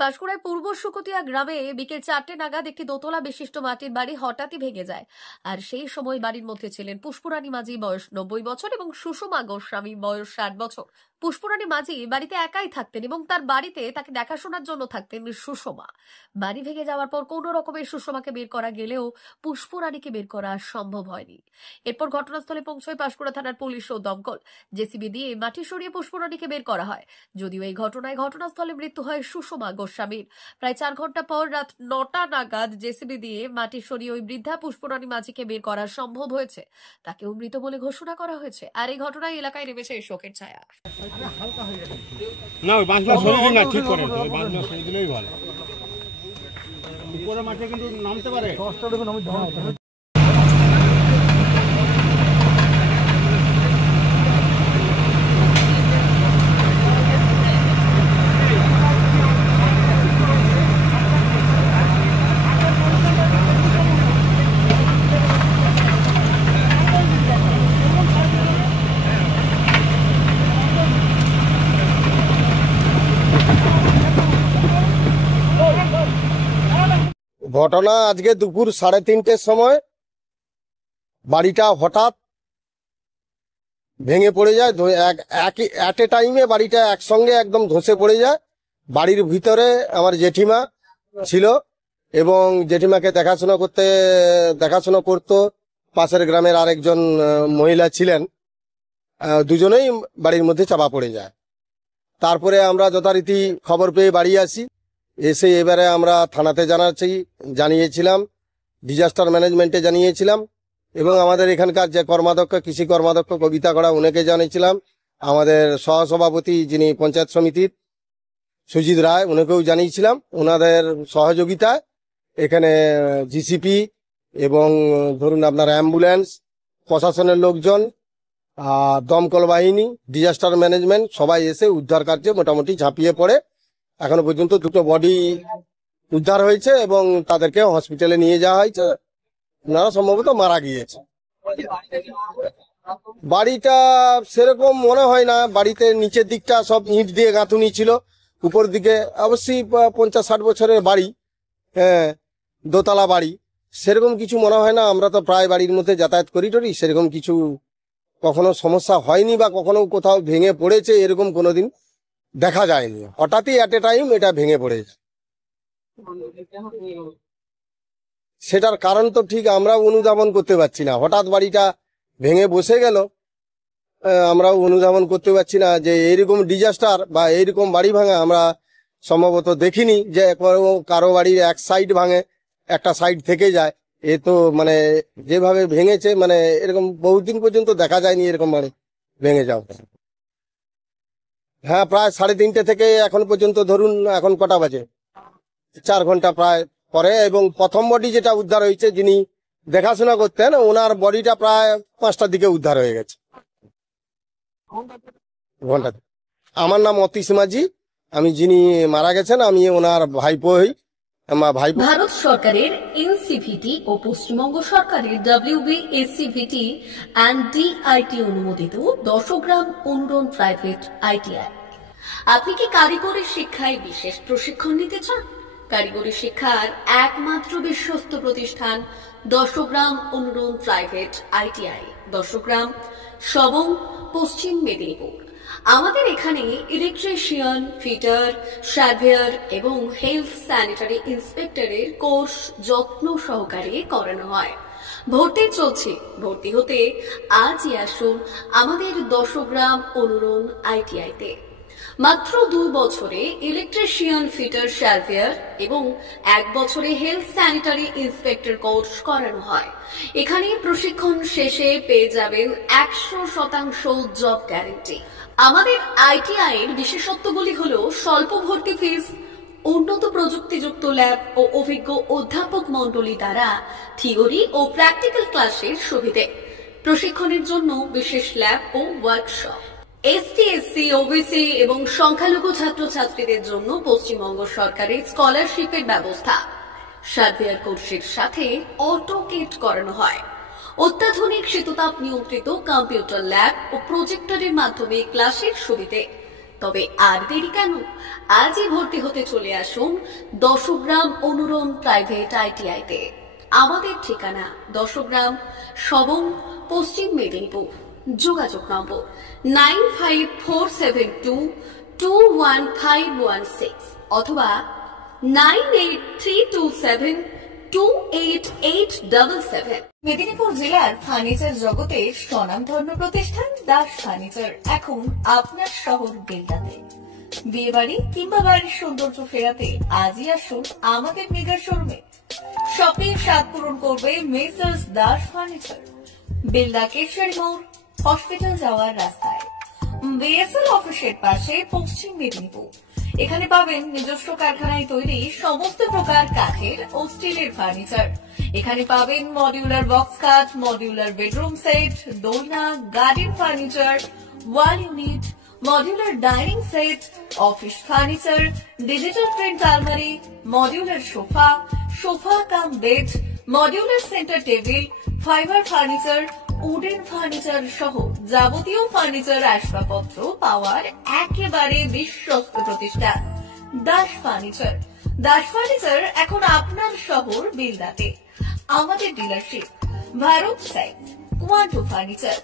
বাঁশকুড়ায় পূর্ব সুকতিয়া গ্রামে বিকেল 4টে নাগাদ একটি দোতলা বিশিষ্ট মাটির বাড়ি হঠাৎই ভেঙে যায়। আর সেই সময় বাড়ির মধ্যে ছিলেন পুষ্পরানী মাঝি, বয়স 90 বছর, এবং সুষমা গোস্বামী, বয়স 60 বছর। পুষ্পরানী মাঝি বাড়িতে একাই থাকতেন এবং তার বাড়িতে তাকে দেখাশোনার জন্য থাকতেন সুষমা। বাড়ি ভেঙে যাওয়ার পর কোনো রকমের সুষমাকে বের করা গেলেও পুষ্পরানীকে বের করা সম্ভব হয়নি। এরপর ঘটনাস্থলে পৌঁছয় পাঁশকুড়া থানার পুলিশ ও দমকল। জেসিবি দিয়ে মাটি সরিয়ে পুষ্পরানীকে বের করা হয়। যদিও এই ঘটনায় ঘটনাস্থলে মৃত্যু হয় সুষমা গোস্বামীর। প্রায় 4 ঘন্টা পর রাত 9টা নাগাদ জেসিবি দিয়ে মাটি সরিয়ে ওই বৃদ্ধা পুষ্পরানী মাঝিকে বের করা সম্ভব হয়েছে। তাকেও মৃত বলে ঘোষণা করা হয়েছে। আর এই ঘটনায় এলাকায় নেমেছে শোকের ছায়া। না, ওই বাঁশগুলো সরিয়ে দিন না, ঠিক করেন তো, ওই বাঁশগুলো সরিয়ে দিলেই ভালো। উপরে মাঠে কিন্তু নামতে পারে। ঘটনা আজকে দুপুর 3:30টার সময় বাড়িটা হঠাৎ ভেঙে পড়ে যায়। এট এ টাইমে বাড়িটা একসঙ্গে একদম ধসে পড়ে যায়। বাড়ির ভিতরে আমার জেঠিমা ছিল এবং জেঠিমাকে দেখাশোনা করতো পাশের গ্রামের আরেকজন মহিলা ছিলেন। দুজনেই বাড়ির মধ্যে চাপা পড়ে যায়। তারপরে আমরা যথারীতি খবর পেয়ে বাড়ি আসি। এসে এবারে আমরা থানাতে জানিয়েছিলাম, ডিজাস্টার ম্যানেজমেন্টে জানিয়েছিলাম এবং আমাদের এখানকার যে কৃষি কর্মাধ্যক্ষ কবিতা করা উনাকে জানিয়েছিলাম। আমাদের সহসভাপতি যিনি পঞ্চায়েত সমিতির সুজিত রায়, উনাকেও জানিয়েছিলাম। ওনাদের সহযোগিতায় এখানে জিসিপি এবং ধরুন আপনার অ্যাম্বুলেন্স, প্রশাসনের লোকজন, দমকল বাহিনী, ডিজাস্টার ম্যানেজমেন্ট সবাই এসে উদ্ধার কার্যে মোটামুটি ঝাঁপিয়ে পড়ে। এখনো পর্যন্ত 2টো বডি উদ্ধার হয়েছে এবং তাদেরকে হসপিটালে নিয়ে যাওয়া হয়েছে। ওনারা সম্ভবত মারা গিয়েছে। বাড়িটা সেরকম মনে হয় না। বাড়িতে নিচের দিকটা সব ইট দিয়ে গাঁথুনি ছিল, উপর দিকে অবশ্যই 50-60 বছরের বাড়ি, হ্যাঁ, দোতলা বাড়ি। সেরকম কিছু মনে হয় না। আমরা তো প্রায় বাড়ির মধ্যে যাতায়াত করি, সেরকম কিছু কখনো সমস্যা হয়নি বা কখনো কোথাও ভেঙে পড়েছে এরকম কোনোদিন দেখা যায়নি। হঠাৎই এট এ টাইম এটা ভেঙে পড়ে যায়। সেটার কারণ তো ঠিক আমরাও অনুধাবন করতে পারছি না। হঠাৎ বাড়িটা ভেঙে বসে গেল, আমরাও অনুধাবন করতে পারছি না যে এইরকম ডিজাস্টার বা এইরকম বাড়ি ভাঙা আমরা সম্ভবত দেখিনি। যে কারো বাড়ির এক সাইড ভাঙে, একটা সাইড থেকে যায়। এ তো মানে যেভাবে ভেঙেছে, মানে এরকম বহুদিন পর্যন্ত দেখা যায়নি এরকম বাড়ি ভেঙে যাও। হ্যাঁ, প্রায় 3:30 থেকে এখন পর্যন্ত ধরুন, এখন কটা বাজে, 4 ঘন্টা প্রায় পরে। এবং প্রথম বডি যেটা উদ্ধার হয়েছে, যিনি দেখাশোনা করতেন, ওনার বডিটা প্রায় 5টার দিকে উদ্ধার হয়ে গেছে। ঘন্টা। আমার নাম অতীশ মাঝি। আমি যিনি মারা গেছেন, আমি ওনার ভাইপো হই। ভারত সরকারের এনসিভিটি ও পশ্চিমবঙ্গ সরকারের WBSCVT অ্যান্ড DIT অনুমোদিত 10 গ্রাম অনুরণ প্রাইভেট ITI। আপনি কি কারিগরি শিক্ষায় বিশেষ প্রশিক্ষণ নিতে চান? কারিগরি শিক্ষার একমাত্র বিশ্বস্ত প্রতিষ্ঠান 10 গ্রাম অনুরণ প্রাইভেট ITI, 10 গ্রাম, সবং, পশ্চিম মেদিনীপুর। আমাদের এখানে ইলেকট্রিশিয়ান, ফিটার, সার্ভেয়ার এবং হেলথ স্যানিটারি ইন্সপেক্টরের কোর্স যত্ন সহকারে করানো হয়। ভর্তি চলছে। ভর্তি হতে আজই আসুন আমাদের 10 গ্রাম অনুরণ ITI-তে। মাত্র 2 বছরে ইলেকট্রিশিয়ান, ফিটার, সার্ভেয়ার এবং 1 বছরে হেলথ স্যানিটারি ইন্সপেক্টর কোর্স করানো হয়। এখানে প্রশিক্ষণ শেষে পেয়ে যাবেন 100% জব গ্যারান্টি। আমাদের ITI এর বিশেষত্বগুলি হলো স্বল্প ভর্তি ফিস, উন্নত প্রযুক্তিযুক্ত ল্যাব ও অভিজ্ঞ অধ্যাপক মণ্ডলী দ্বারা থিওরি ও প্র্যাকটিক্যাল ক্লাসের সুবিধে, প্রশিক্ষণের জন্য বিশেষ ল্যাব ও ওয়ার্কশপ, ST, SC, OBC এবং সংখ্যালঘু ছাত্রছাত্রীদের জন্য পশ্চিমবঙ্গ সরকারের স্কলারশিপের ব্যবস্থা। সার্ভেয়ার কোর্সের সাথে অটোকেট করানো হয়। অত্যাধুনিক শীততাপ নিয়ন্ত্রিত কম্পিউটার ল্যাব ও প্রজেক্টরের মাধ্যমে ক্লাসের সুবিধে। তবে আর দেরি কেন, আজই ভর্তি হতে চলে আসুন দশগ্রাম অনুরণ প্রাইভেট আইটিআইতে। আমাদের ঠিকানা দশগ্রাম, সবং, পশ্চিম মেদিনীপুর। যোগাযোগ নম্বর 9547221516 অথবা 9832728877। মেদিনীপুর জেলার ফার্নিচার জগতের স্বনামধন্য প্রতিষ্ঠান দাস ফার্নিচার এখন আপনার শহর বেলদাতে। বিয়ে বাড়ি কিংবা বাড়ির সৌন্দর্য ফেরাতে আজই আসুন আমাদের মেগা শোরুমে। শপিং স্বাদ পূরণ করবে মেসার্স দাস ফার্নিচার, বেলদা কেশরী মোড়, হসপিটাল যাওয়ার রাস্তায়, বিএসএল অফিসের পাশে, পশ্চিম মেদিনীপুর। এখানে পাবেন নিজস্ব কারখানায় তৈরি সমস্ত প্রকার কাঠের ও স্টিলের ফার্নিচার। এখানে পাবেন modular box cut, modular bedroom set, দোলনা, garden furniture, wall unit, modular dining set, office furniture, digital print আলমারি, modular sofa, sofa cum bed, modular centre table, fibre furniture, wooden furniture সহ যাবতীয় ফার্নিচার আসবাবপত্র পাওয়ার একেবারে বিশ্বস্ত প্রতিষ্ঠান দাস ফার্নিচার। দাস ফার্নিচার এখন আপনার শহর বেলদাতে। আমাদের dealership Bharat side, Quanto furniture,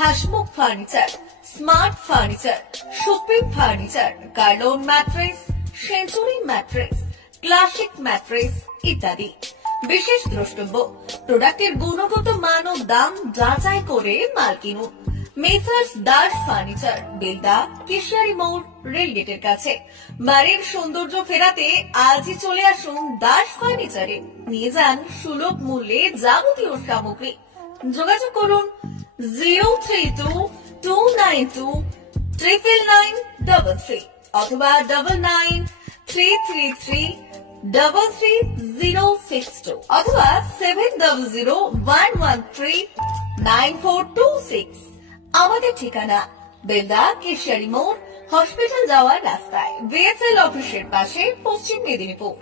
Hasmukh furniture, smart furniture, supreme furniture, Kurlon mattress, century mattress, classic mattress ইত্যাদি। বিশেষ দ্রষ্টব্য, প্রোডাক্টের গুণগত মান ও দাম যাচাই করে মাল কিনুন। মেসার্স দাস ফার্নিচার, বেলদা কেশরী মোড়, রেলগেটের কাছে। বাড়ির সৌন্দর্য ফেরাতে আজই চলে আসুন দাস ফার্নিচারে। নিয়ে যান সুলভ মূল্যে যাবতীয় সামগ্রী। যোগাযোগ করুন 03229299933 অথবা 9933333062 অথবা 7001139426। আমাদের ঠিকানা বেলদা কেশরী মোড়, হসপিটাল যাওয়ার রাস্তায়, বিএসএল অফিসের পাশে, পশ্চিম মেদিনীপুর।